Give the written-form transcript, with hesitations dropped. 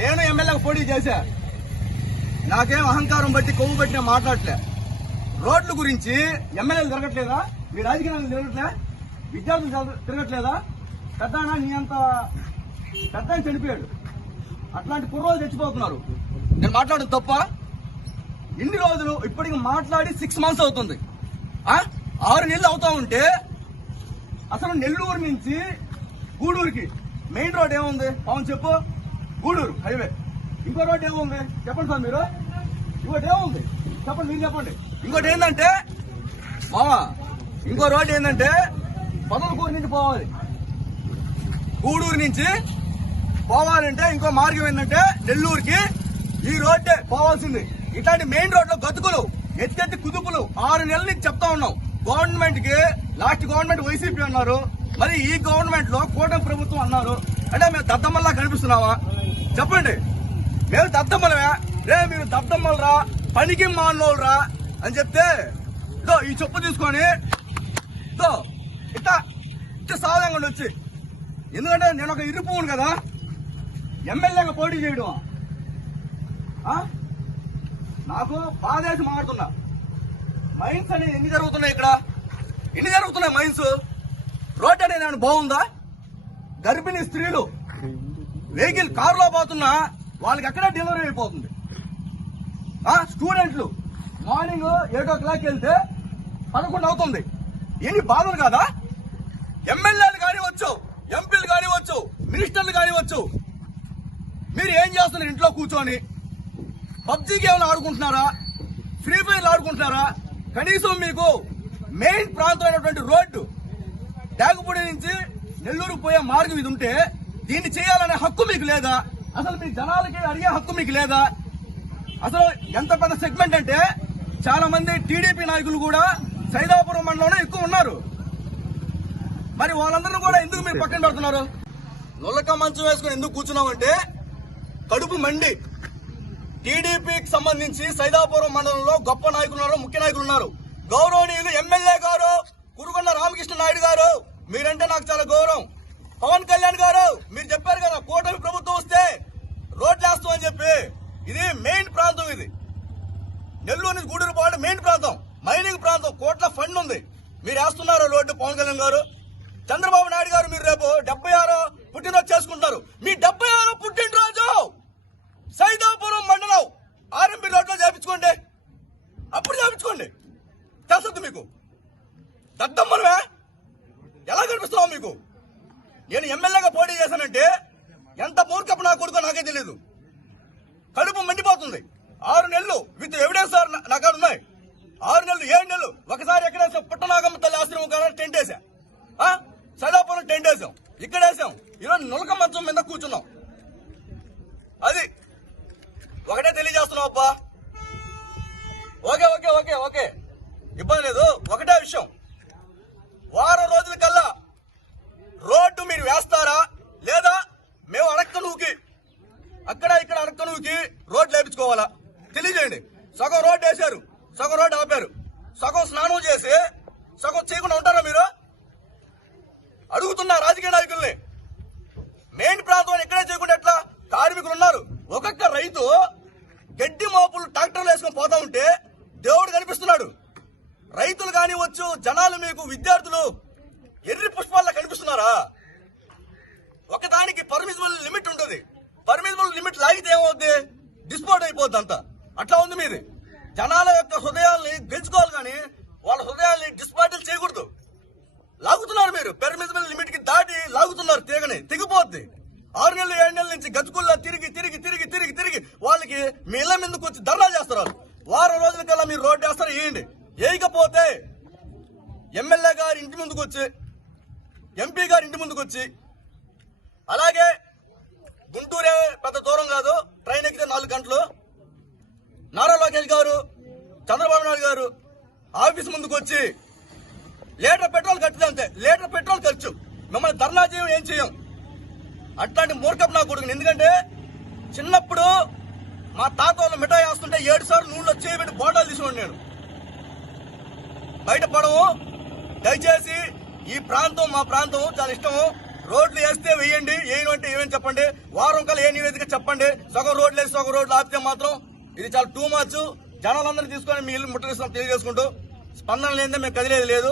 నేను ఎమ్మెల్యేకి పోటీ చేశా. నాకేం అహంకారం బట్టి కొవ్వు బట్టి నేను మాట్లాడలే. రోడ్ల గురించి ఎమ్మెల్యేలు తిరగట్లేదా? మీ రాజకీయాలు తిరగట్లే? విద్యార్థులు తిరగట్లేదా? పెద్ద నీ అంత పెద్ద చనిపోయాడు. అట్లాంటి కుర్రోలు తెచ్చిపోతున్నారు. నేను మాట్లాడడం తప్ప? ఇన్ని రోజులు ఇప్పటికి మాట్లాడి 6 months అవుతుంది. 6 నెలలు అవుతా ఉంటే అసలు నెల్లూరు నుంచి గూడూరుకి మెయిన్ రోడ్ ఏముంది? అవును చెప్పు. గూడూరు హైవే. ఇంకో రోడ్ ఏముంది చెప్పండి సార్ మీరు. ఇంకోటి ఏముంది చెప్పండి, మీరు చెప్పండి. ఇంకోటి ఏంటంటే మావా, ఇంకో రోడ్ ఏంటంటే పొదలకూరు నుంచి పోవాలి. గూడూరు నుంచి పోవాలంటే ఇంకో మార్గం ఏంటంటే నెల్లూరుకి ఈ రోడ్డే పోవాల్సింది. ఇట్లాంటి మెయిన్ రోడ్ లో గతుకులు, ఎత్తెత్తి కుదుపులు 6 నెలల నుంచి చెప్తా ఉన్నాం గవర్నమెంట్ కి. లాస్ట్ గవర్నమెంట్ వైసీపీ అన్నారు, మరి ఈ గవర్నమెంట్ లో కూటమి ప్రభుత్వం అన్నారు. అంటే మేము దద్దమ్మల్లా కనిపిస్తున్నావా? చెప్పండి. మేము దద్దమ్మలమే రే, మీరు దద్దమ్మలరా, పనికి మానోళ్ళరా అని చెప్తే ఇదో ఈ చెప్పు తీసుకొని ఇదో ఇట్లా సాధంగా వచ్చి, ఎందుకంటే నేను ఒక ఇరుపును కదా ఎమ్మెల్యేగా పోటీ చేయడం నాకు బాధేసి మాట్లాడుతున్నా. మైన్స్ అనేది ఎన్ని జరుగుతున్నాయి ఇక్కడ? ఎన్ని జరుగుతున్నాయి మైన్స్? రోడ్ అనేది బాగుందా? గర్భిణీ స్త్రీలు వెహికల్ కారులో పోతున్నా వాళ్ళకి ఎక్కడ డెలివరీ అయిపోతుంది. స్టూడెంట్లు మార్నింగ్ 8 o'clock వెళ్తే 11 అవుతుంది. ఎన్ని బాధలు కాదా? ఎమ్మెల్యేలు కానివచ్చు, ఎంపీలు కానివచ్చు, మినిస్టర్లు కానివచ్చు, మీరు ఏం చేస్తున్నారు? ఇంట్లో కూర్చొని పబ్జీ గేమ్లు ఆడుకుంటున్నారా? ఫ్రీ ఫైర్లు ఆడుకుంటున్నారా? కనీసం మీకు మెయిన్ ప్రాంతమైనటువంటి రోడ్డు డాగుపూడి నుంచి నెల్లూరు పోయే మార్గం ఇది ఉంటే దీన్ని చేయాలనే హక్కు మీకు లేదా? అసలు మీ జనాలకి అడిగే హక్కు మీకు లేదా? అసలు ఎంత పెద్ద సెగ్మెంట్ అంటే చాలా మంది టీడీపీ నాయకులు కూడా సైదాపురం మండలంలో ఎక్కువ ఉన్నారు. మరి వాళ్ళందరూ కూడా ఎందుకు మీరు పక్కన పెడుతున్నారు? నొల్లక మంచం వేసుకుని ఎందుకు కూర్చున్నామంటే కడుపు మండి. టీడీపీకి సంబంధించి సైదాపురం మండలంలో గొప్ప నాయకులు ఉన్నారు, ముఖ్య నాయకులు ఉన్నారు. గౌరవనీయులు ఎమ్మెల్యే గారు కురుగొండ రామకృష్ణ నాయుడు గారు, మీరంటే నాకు చాలా గౌరవం. పవన్ కళ్యాణ్ గారు, మీరు చెప్పారు కదా కూటమి ప్రభుత్వం వస్తే రోడ్లు వేస్తాం అని చెప్పి. ఇది మెయిన్ ప్రాంతం. ఇది నెల్లూరు నుంచి గూడూరు పోవడం మెయిన్ ప్రాంతం, మైనింగ్ ప్రాంతం. కోట్ల ఫండ్ ఉంది. మీరు వేస్తున్నారు రోడ్డు. పవన్ కళ్యాణ్ గారు, చంద్రబాబు నాయుడు గారు, మీరు రేపు 76వ పుట్టినరోజు చేసుకుంటారు. మీ 76వ పుట్టినరోజు సైదాపురం మండలం ఆర్ఎంపీ రోడ్లో చేపించుకోండి. అప్పుడు చేపించుకోండి. తెలుసొద్దు మీకు. దద్దమ్మనవే ఎలా కనిపిస్తావో మీకు. నేను ఎమ్మెల్యేగా పోటీ చేశానంటే ఎంత మూర్ఖపు నా కొడుకో నాకే తెలియదు. కడుపు మండిపోతుంది. 6 నెలలు విత్ ఎవిడెన్స్ నాకు ఉన్నాయి. 6 నెలలు 7 నెలలు ఒకసారి ఎక్కడేసాం? పుట్టనాగమ్మ తల్లి ఆశ్రమం కాడ టెంట్ వేసా. సైదాపురం టెంట్ వేసాం, ఇక్కడ వేసాం. ఈరోజు నులక మంచం మీద కూర్చున్నాం. అది ఒకటే తెలియజేస్తున్నాం అబ్బా. ఓకే ఓకే ఓకే ఓకే ఇబ్బంది లేదు. ఒకటే విషయం, వారం రోజుల కల్లా రోడ్డు మీరు వేస్తారా లేదా మేము అడక్కనుకి అక్కడ ఇక్కడ అడక్కనుకి రోడ్లు వేయించుకోవాలా తెలియజేయండి. సగం రోడ్డు వేశారు, సగం రోడ్డు ఆపారు, సగం స్నానం చేసి సగం చేయకుండా ఉంటారా మీరు? అడుగుతున్నా రాజకీయ నాయకుల్ని. మెయిన్ ప్రాంతం ఇక్కడే చేయకుండా ఎట్లా? కార్మికులు ఉన్నారు. ఒక్కొక్క రైతు గడ్డి మోపులు ట్రాక్టర్లు వేసుకొని పోతా ఉంటే దేవుడు కనిపిస్తున్నాడు. రైతులు కానివచ్చు, జనాలు మీకు విద్యార్థులు ఎర్రి పుష్పాల్లో కనిపిస్తున్నారా? ఒకదానికి పర్మిసిబుల్ లిమిట్ ఉంటుంది. పర్మిసిబుల్ లిమిట్ లాగితే ఏమవుద్ది? డిస్పోర్ట్ అయిపోద్ది అంతా. అట్లా ఉంది మీది. జనాల యొక్క హృదయాల్ని గెలుచుకోవాలి కానీ వాళ్ళ హృదయాల్ని డిస్పాటిల్ చేయకూడదు. లాగుతున్నారు మీరు. పర్మిసిబుల్ లిమిట్ కి దాటి లాగుతున్నారు. తీగని తెగిపోద్ది. 6 నెలలు 7 నెలల నుంచి గతుకుల్లో తిరిగి తిరిగి తిరిగి తిరిగి తిరిగి వాళ్ళకి మీ ఇళ్ల మీదకి వచ్చి ధర్నా చేస్తారు. వారం రోజుల కల్లా మీరు రోడ్డు వేస్తారు, వేయండి. వేయకపోతే ఎమ్మెల్యే గారి ఇంటి ముందుకు వచ్చి, ఎంపీ గారి ఇంటి ముందుకు వచ్చి, అలాగే గుంటూరే పెద్ద దూరం కాదు, ట్రైన్ ఎక్కితే 4 గంటలు, నారా లోకేష్ గారు, చంద్రబాబు నాయుడు గారు ఆఫీస్ ముందుకు వచ్చి లీటర్ పెట్రోల్ ఖర్చు అంతే. లీటర్ పెట్రోల్ ఖర్చు. మిమ్మల్ని ధర్నా చేయం, ఏం చేయం. అట్లాంటి మూర్ఖపు నా కొడుకుని. ఎందుకంటే చిన్నప్పుడు మా తాత వాళ్ళు మిఠాయి వేస్తుంటే 7 సార్లు నూనెలో చేయబెట్టి బోటాలు తీసుకోండి. నేను బయటపడము. దయచేసి ఈ ప్రాంతం మా ప్రాంతం చాలా ఇష్టము. రోడ్లు వేస్తే వేయండి, వేయను అంటే ఏమని చెప్పండి. వారం కల్లా ఏ నివేదిక చెప్పండి. సగం రోడ్లు వేసి సగం రోడ్లు ఆపితే మాత్రం ఇది చాలా టూ మచ్. జనాలందరినీ తీసుకొని మీ ఇల్లు ముట్టడిస్తాం తెలియజేసుకుంటూ స్పందన లేదే మేము కదిలేదు లేదు.